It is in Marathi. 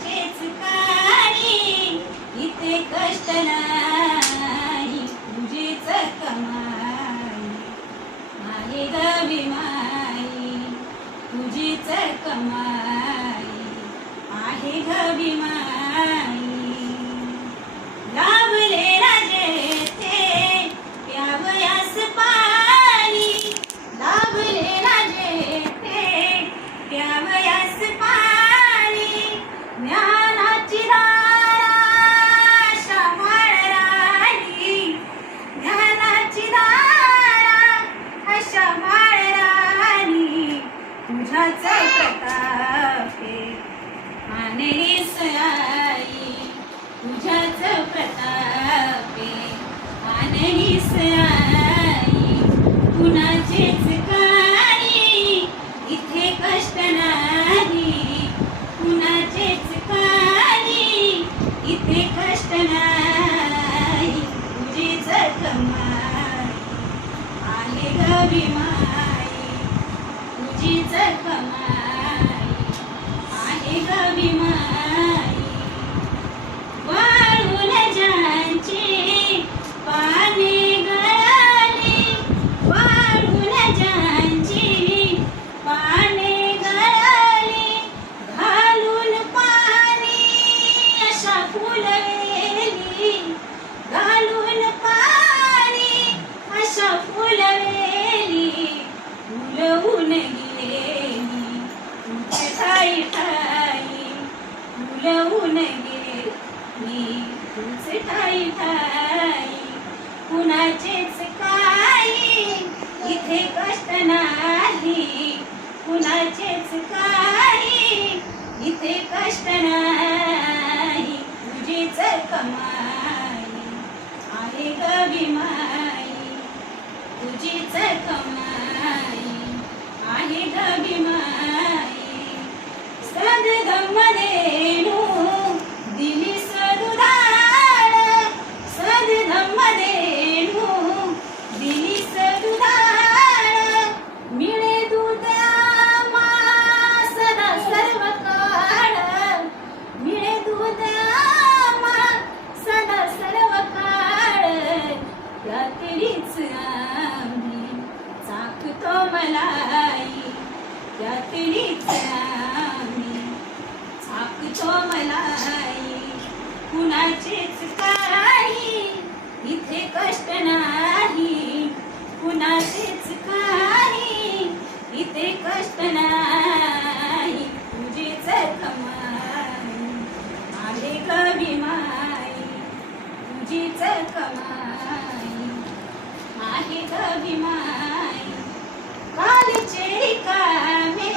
माझेच कार्य इथे कष्ट नाही तुझीच कमाई. माई गावी माई तुझीच कमाई. आहे गावी माई तुझ्याच प्रतापे. आणलीस आई तुझ्याच प्रतापे. आणलीस सया फुलवेली घालून फुलवून गेली तुझे ठाई ठाई फुलवून मी तुझे ठाई ठाई कुणाचेच काही इथे कष्ट नाही. कुणाचेच काही इथे कष्ट नाही. तुझीच कमाई आहे ग विमाई तुझीच कमाई आहे गवी माई सद गमने कुणाचीच काही इथे कष्ट नाही. कुणाचीच काही इथे कष्ट नाही. तुझीच कमाई आले कवी माई तुझीच कमाई आहे कवी माई कालचे कामे